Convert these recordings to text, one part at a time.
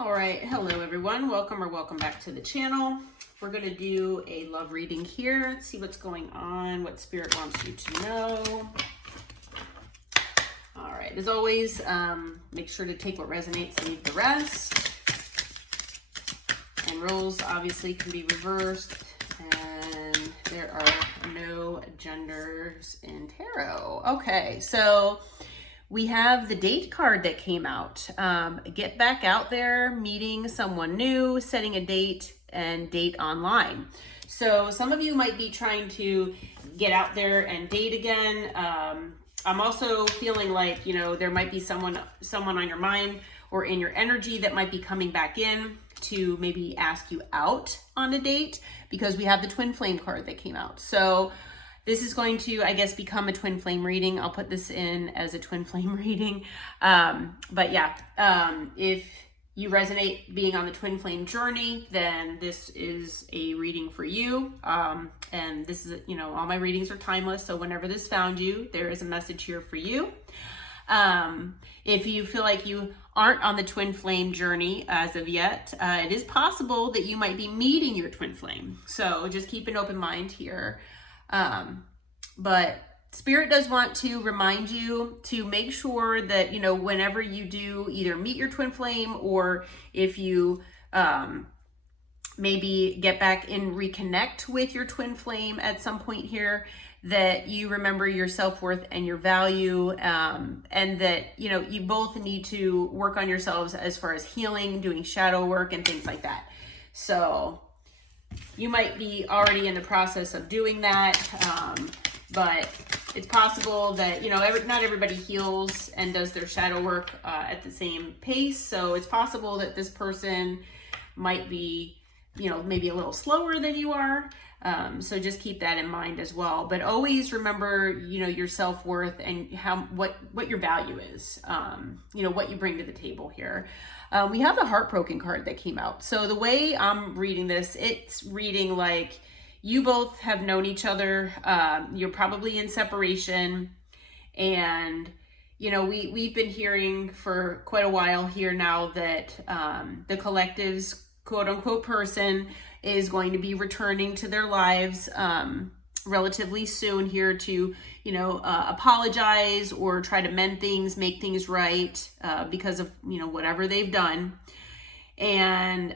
All right, hello everyone. Welcome back to the channel. We're going to do a love reading here. Let's see what's going on, what Spirit wants you to know. All right, as always, make sure to take what resonates, leave the rest. And roles obviously can be reversed, and there are no genders in tarot. Okay, so we have the date card that came out. Get back out there, meeting someone new, setting a date, and date online. So some of you might be trying to get out there and date again. I'm also feeling like, you know, there might be someone on your mind or in your energy that might be coming back in to maybe ask you out on a date, because we have the twin flame card that came out. So this is going to, I guess, become a twin flame reading. I'll put this in as a twin flame reading. But yeah, if you resonate being on the twin flame journey, then this is a reading for you. And this is, you know, all my readings are timeless. So whenever this found you, there is a message here for you. If you feel like you aren't on the twin flame journey as of yet, it is possible that you might be meeting your twin flame. So just keep an open mind here. But Spirit does want to remind you to make sure that, you know, whenever you do either meet your twin flame, or if you maybe get back and reconnect with your twin flame at some point here, that you remember your self-worth and your value, and that, you know, you both need to work on yourselves as far as healing, doing shadow work and things like that. So you might be already in the process of doing that, but it's possible that, you know, not everybody heals and does their shadow work at the same pace. So it's possible that this person might be, you know, maybe a little slower than you are. So just keep that in mind as well. But always remember, you know, your self-worth and what your value is, you know, what you bring to the table here. We have the Heartbroken card that came out. So the way I'm reading this, it's reading like you both have known each other. You're probably in separation, and, you know, we've been hearing for quite a while here now that the collective's quote unquote person is going to be returning to their lives relatively soon here to, you know, apologize or try to mend things, make things right, because of, you know, whatever they've done. And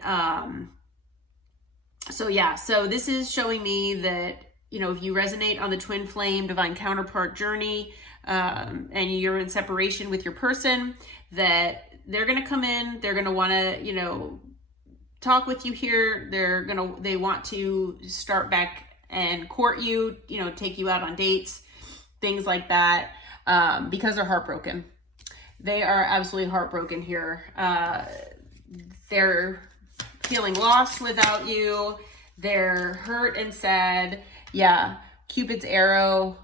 so yeah, so this is showing me that, you know, if you resonate on the twin flame divine counterpart journey, and you're in separation with your person, that they're going to come in, they're going to want to, you know, talk with you here. They want to start back and court you, you know, take you out on dates, things like that, because they're heartbroken. They are absolutely heartbroken here. They're feeling lost without you. They're hurt and sad. Yeah, Cupid's arrow.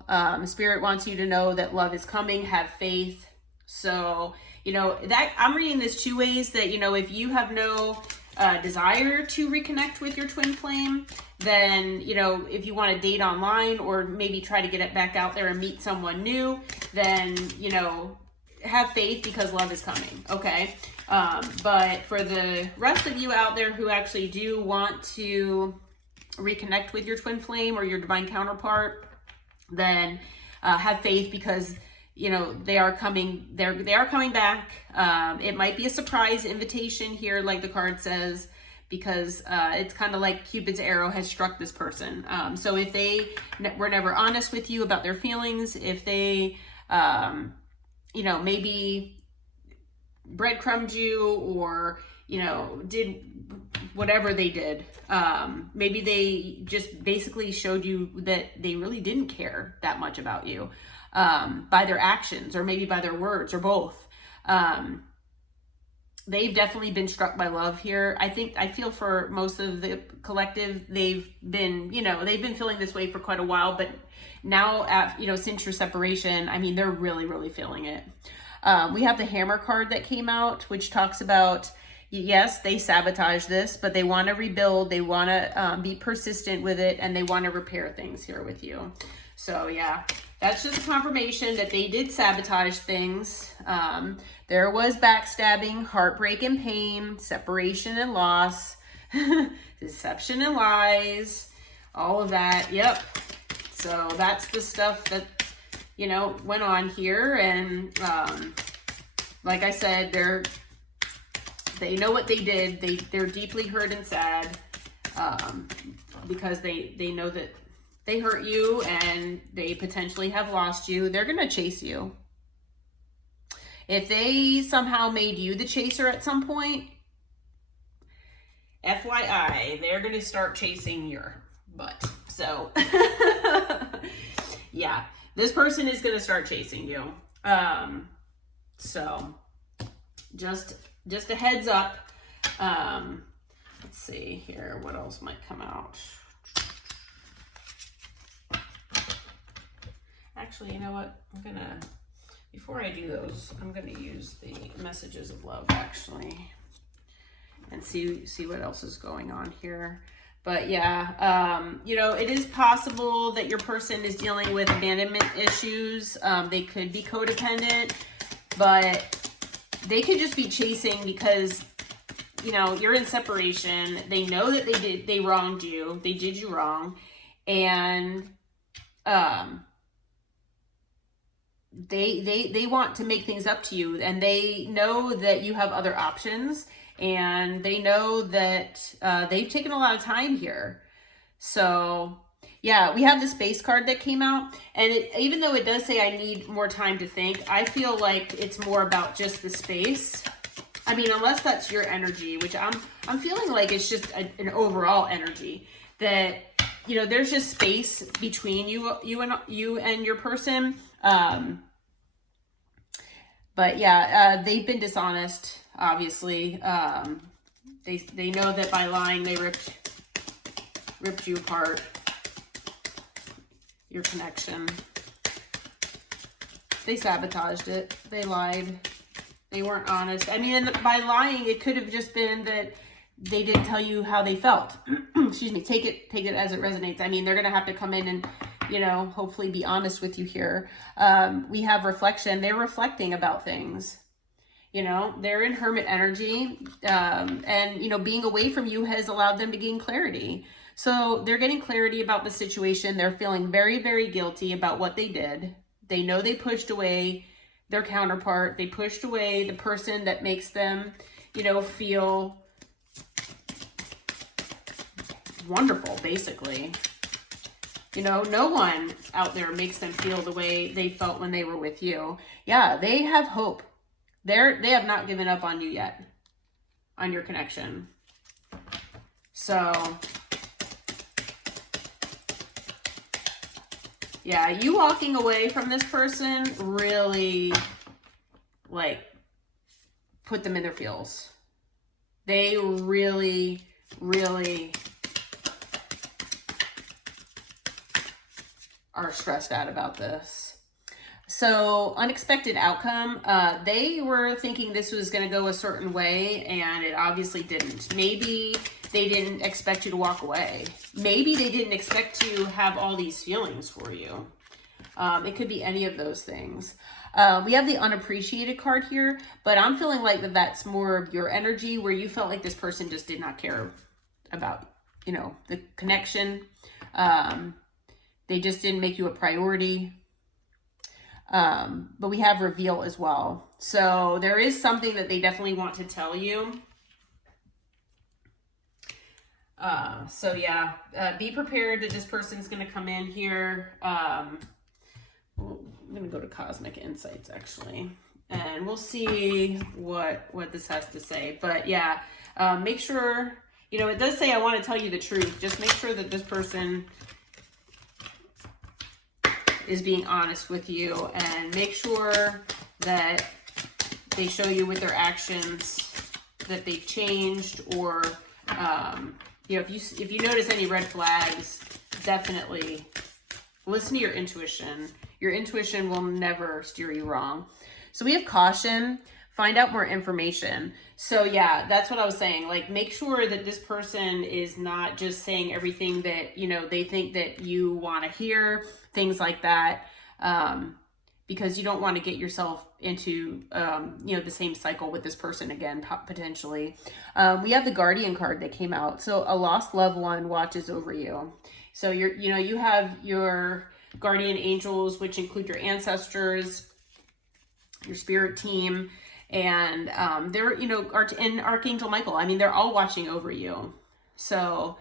Spirit wants you to know that love is coming. Have faith. So, you know, that I'm reading this two ways, that, you know, if you have no desire to reconnect with your twin flame, then, you know, if you want to date online or maybe try to get it back out there and meet someone new, then, you know, have faith, because love is coming. Okay. But for the rest of you out there who actually do want to reconnect with your twin flame or your divine counterpart, then have faith, because, you know, they are coming back. It might be a surprise invitation here, like the card says, because it's kind of like Cupid's arrow has struck this person. So if they were never honest with you about their feelings, if they, you know, maybe breadcrumbed you, or, you know, did whatever they did, maybe they just basically showed you that they really didn't care that much about you, by their actions, or maybe by their words, or both. They've definitely been struck by love here. I feel for most of the collective, they've been feeling this way for quite a while, but now, you know, since your separation, I mean, they're really, really feeling it. We have the Hammer card that came out, which talks about, yes, they sabotage this, but they want to rebuild. They want to be persistent with it, and they want to repair things here with you. So yeah, That's just a confirmation that they did sabotage things. There was backstabbing, heartbreak and pain, separation and loss, deception and lies, all of that. Yep. So that's the stuff that, you know, went on here. And like I said, they know what they did. They're deeply hurt and sad because they know that they hurt you and they potentially have lost you. They're going to chase you. If they somehow made you the chaser at some point, FYI, they're going to start chasing your butt. So, yeah, this person is going to start chasing you. So, just a heads up. Let's see here. What else might come out? Actually, you know what? Before I do those, I'm gonna use the messages of love actually and see what else is going on here. But yeah, you know, it is possible that your person is dealing with abandonment issues. They could be codependent, but they could just be chasing because, you know, you're in separation. They know that they wronged you. They did you wrong. And, they want to make things up to you, and they know that you have other options, and they know that they've taken a lot of time here. So yeah, we have the Space card that came out, and even though it does say I need more time to think, I feel like it's more about just the space. I mean, unless that's your energy, which I'm feeling like it's just an overall energy that, you know, there's just space between you and your person. But yeah, they've been dishonest, obviously. They know that by lying, they ripped you apart, your connection. They sabotaged it. They lied. They weren't honest. I mean, and by lying, it could have just been that they didn't tell you how they felt. Excuse me. Take it as it resonates. I mean, they're going to have to come in and, you know, hopefully be honest with you here. We have reflection. They're reflecting about things. You know, they're in hermit energy. And, you know, being away from you has allowed them to gain clarity. So they're getting clarity about the situation. They're feeling very, very guilty about what they did. They know they pushed away their counterpart. They pushed away the person that makes them, you know, feel wonderful, basically. You know, no one out there makes them feel the way they felt when they were with you. Yeah, they have hope. They have not given up on you yet, on your connection. So, yeah, you walking away from this person really, like, put them in their feels. They really, really are stressed out about this. So, unexpected outcome. They were thinking this was going to go a certain way, and it obviously didn't. Maybe they didn't expect you to walk away. Maybe they didn't expect to have all these feelings for you. It could be any of those things. We have the unappreciated card here, but I'm feeling like that's more of your energy, where you felt like this person just did not care about, you know, the connection. They just didn't make you a priority. But we have reveal as well. So there is something that they definitely want to tell you. So yeah, be prepared that this person's going to come in here. I'm going to go to Cosmic Insights actually, and we'll see what this has to say. But yeah, make sure, you know, it does say I want to tell you the truth. Just make sure that this person is being honest with you, and make sure that they show you with their actions that they've changed, or you know, if you notice any red flags, definitely listen to your intuition. Your intuition will never steer you wrong. So we have caution, find out more information. So yeah, that's what I was saying. Like, make sure that this person is not just saying everything that, you know, they think that you want to hear, things like that. because you don't want to get yourself into, the same cycle with this person again, potentially. We have the Guardian card that came out. So a lost loved one watches over you. So you have your guardian angels, which include your ancestors, your spirit team, and they're, and Archangel Michael. I mean, they're all watching over you. So,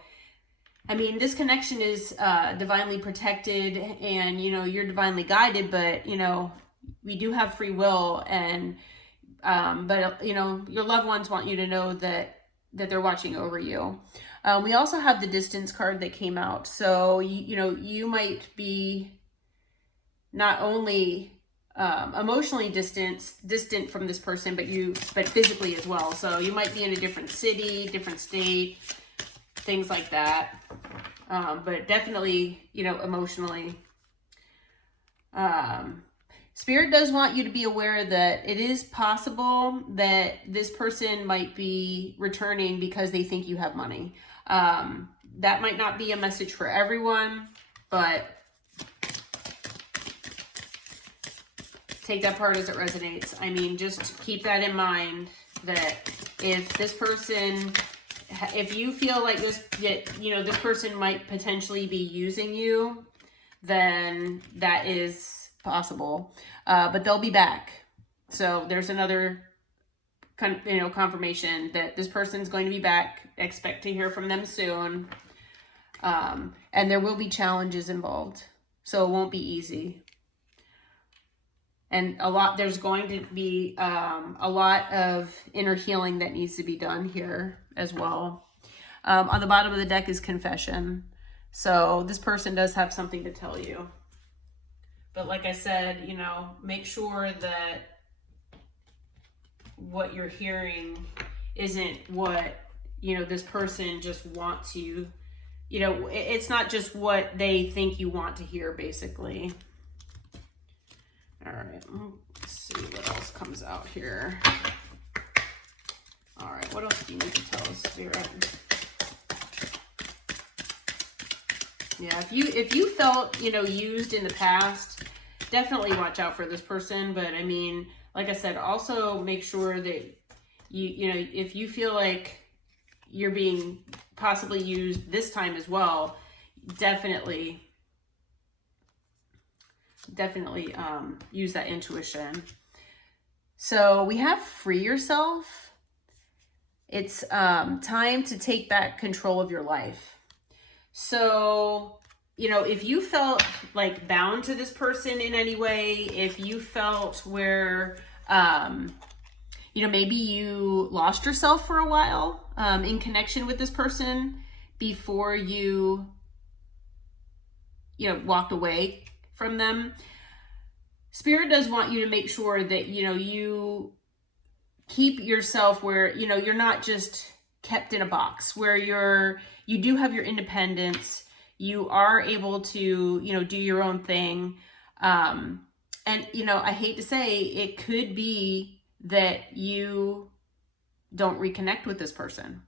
I mean, this connection is divinely protected, and, you're divinely guided, but, we do have free will, and, but, your loved ones want you to know that they're watching over you. We also have the distance card that came out. So, you might be not only emotionally distant from this person, but physically as well. So you might be in a different city, different state, things like that. But definitely, emotionally. Spirit does want you to be aware that it is possible that this person might be returning because they think you have money. That might not be a message for everyone, but take that part as it resonates. I mean, just keep that in mind, that if this person, if you feel like this person might potentially be using you, then that is possible. But they'll be back. So there's another confirmation that this person's going to be back. Expect to hear from them soon. And there will be challenges involved. So it won't be easy. And there's going to be a lot of inner healing that needs to be done here as well. On the bottom of the deck is confession. So this person does have something to tell you. But like I said, make sure that what you're hearing isn't what, this person just wants you. It's not just what they think you want to hear, basically. All right, let's see what else comes out here. All right, what else do you need to tell us, Spirit? Yeah, if you felt, used in the past, definitely watch out for this person. But I mean, like I said, also make sure that if you feel like you're being possibly used this time as well, definitely use that intuition. So we have free yourself. It's time to take back control of your life. So, if you felt like bound to this person in any way, if you felt where, maybe you lost yourself for a while in connection with this person before you walked away from them, Spirit does want you to make sure that, you keep yourself where, you're not just kept in a box, where you do have your independence, you are able to, do your own thing. And, I hate to say, it could be that you don't reconnect with this person.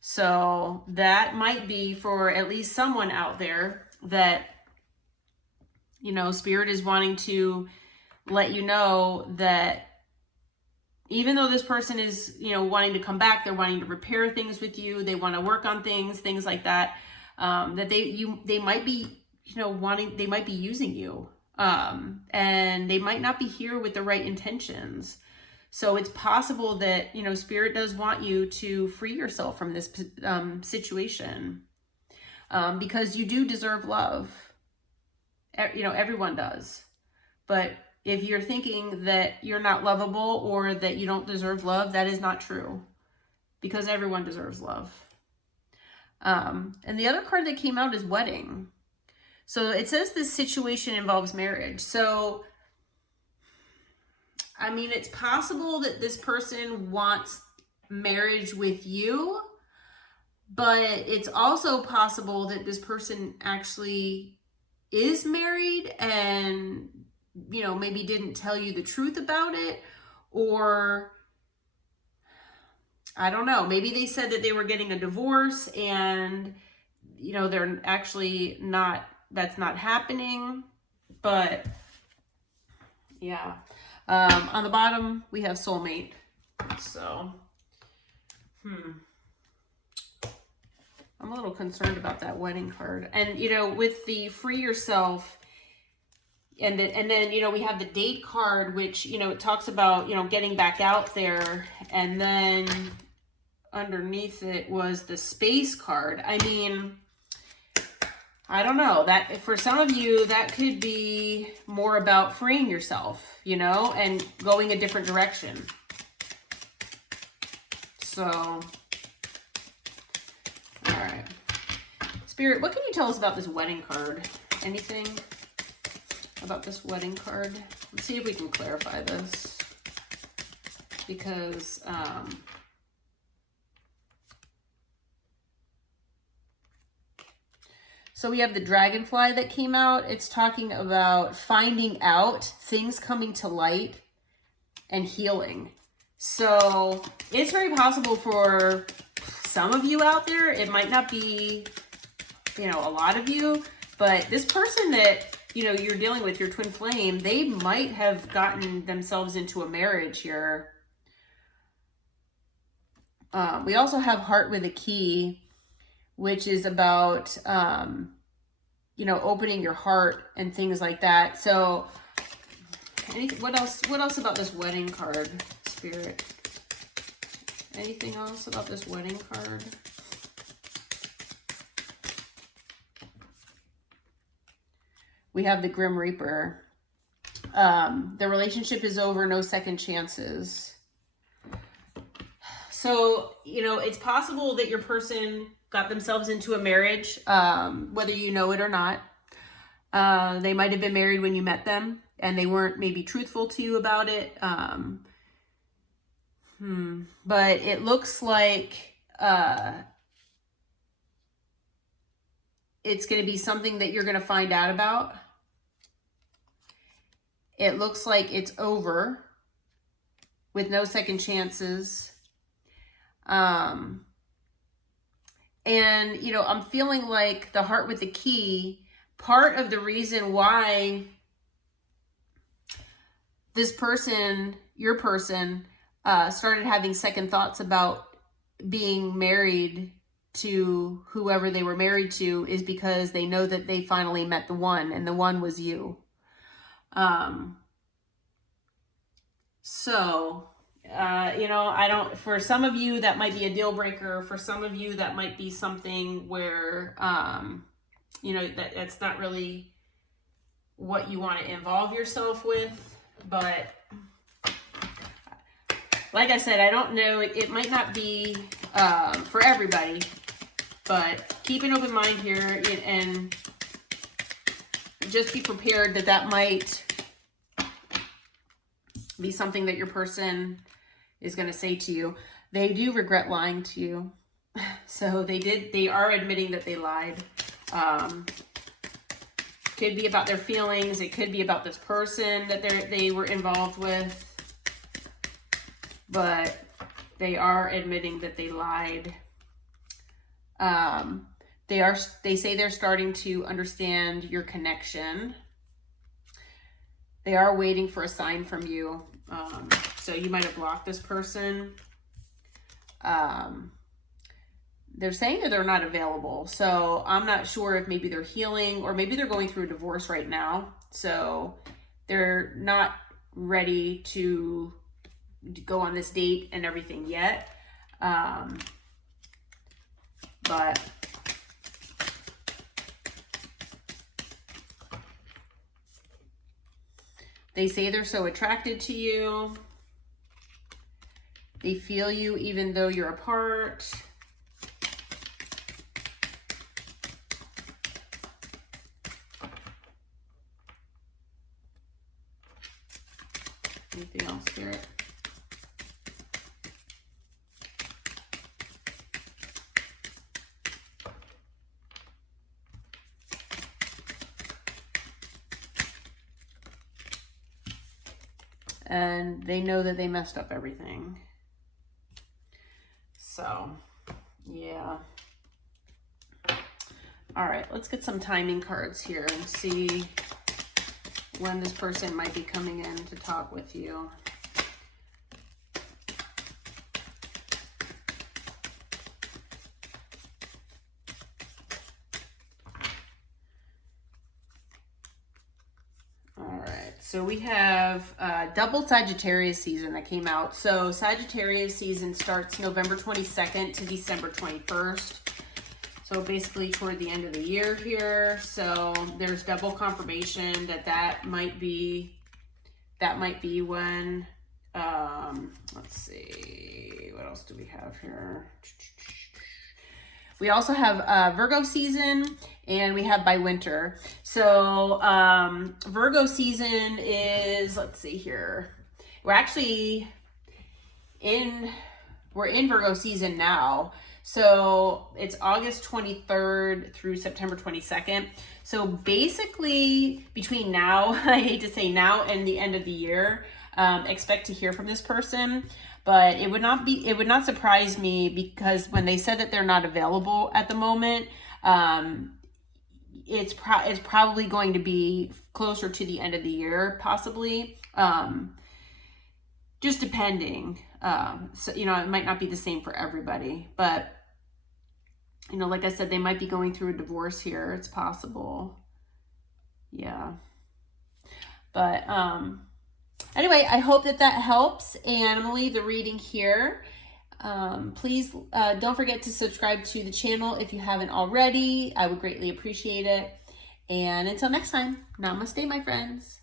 So that might be for at least someone out there that, Spirit is wanting to let you know that even though this person is, wanting to come back, they're wanting to repair things with you, they want to work on things like that, that they might be, they might be using you, and they might not be here with the right intentions. So it's possible that, Spirit does want you to free yourself from this situation, because you do deserve love. Everyone does. But if you're thinking that you're not lovable or that you don't deserve love, that is not true, because everyone deserves love. And the other card that came out is wedding. So it says this situation involves marriage. So, I mean, it's possible that this person wants marriage with you, but it's also possible that this person actually is married and, maybe didn't tell you the truth about it, or I don't know, maybe they said that they were getting a divorce and, they're actually not, that's not happening. But yeah, on the bottom we have soulmate. So, I'm a little concerned about that wedding card. And, you know, with the free yourself, and then, you know, we have the date card, which, you know, it talks about, you know, getting back out there. And then underneath it was the space card. I mean, I don't know, that for some of you, that could be more about freeing yourself, you know, and going a different direction. So, all right. Spirit, what can you tell us about this wedding card? Anything about this wedding card? Let's see if we can clarify this. Because, so we have the dragonfly that came out. It's talking about finding out, things coming to light, and healing. So it's very possible for some of you out there, it might not be, you know, a lot of you, but this person that, you know, you're dealing with, your twin flame, they might have gotten themselves into a marriage here. We also have heart with a key, which is about, you know, opening your heart and things like that. So what else about this wedding card, Spirit? Anything else about this wedding card? We have the Grim Reaper. The relationship is over, no second chances. So, you know, it's possible that your person got themselves into a marriage, whether you know it or not. They might have been married when you met them, and they weren't maybe truthful to you about it. But it looks like it's going to be something that you're going to find out about. It looks like it's over with no second chances. And, you know, I'm feeling like the heart with the key, part of the reason why this person, your person, started having second thoughts about being married to whoever they were married to is because they know that they finally met the one, and the one was you. You know, for some of you, that might be a deal breaker. For some of you, that might be something where, you know, that's not really what you want to involve yourself with. But like I said, I don't know. It might not be for everybody, but keep an open mind here and just be prepared that might be something that your person is going to say to you. They do regret lying to you. So they are admitting that they lied. Could be about their feelings. It could be about this person that they were involved with. But they are admitting that they lied. They say they're starting to understand your connection. They are waiting for a sign from you. So you might have blocked this person. They're saying that they're not available. So I'm not sure if maybe they're healing or maybe they're going through a divorce right now. So they're not ready to go on this date and everything yet. But they say they're so attracted to you. They feel you even though you're apart. Anything else, Spirit? And they know that they messed up everything. So, yeah. All right, let's get some timing cards here and see when this person might be coming in to talk with you. So we have double Sagittarius season that came out. So Sagittarius season starts November 22nd to December 21st. So basically toward the end of the year here. So there's double confirmation that might be when, let's see, what else do we have here? We also have Virgo season, and we have by winter. So Virgo season is, let's see here. We're in Virgo season now. So it's August 23rd through September 22nd. So basically between now, I hate to say now, and the end of the year, expect to hear from this person. But it would not surprise me, because when they said that they're not available at the moment, it's probably going to be closer to the end of the year, possibly. Just depending. So, it might not be the same for everybody, but, like I said, they might be going through a divorce here. It's possible. Yeah. But, anyway, I hope that helps, and I'm going to leave the reading here. Please don't forget to subscribe to the channel if you haven't already. I would greatly appreciate it. And until next time, namaste, my friends.